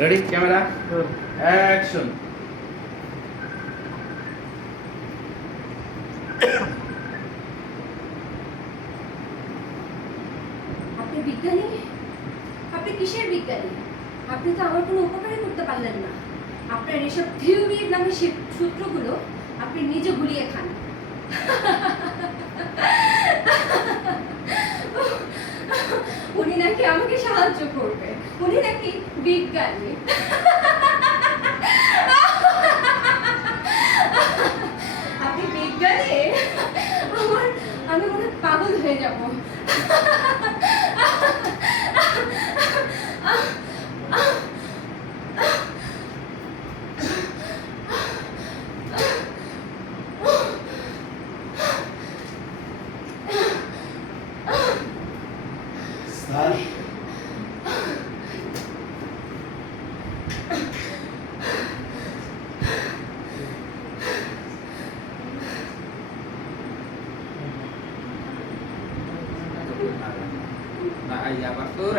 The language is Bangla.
Ready camera action. আপনি বিজ্ঞানী? আপনি কিসের বিজ্ঞানী? আপনি তো আমার কোনো উপকারই করতে পারলেন না। আপনার এসব থিওরির নামে সূত্রগুলো আপনি নিজে গুলিয়ে খান। উনি নাকি আমাকে সাহায্য করবে, উনি নাকি বিজ্ঞানী। আপনি বিজ্ঞানী? আমি মনে হয় পাগল হয়ে যাব। স্যার না, আই আবার তোর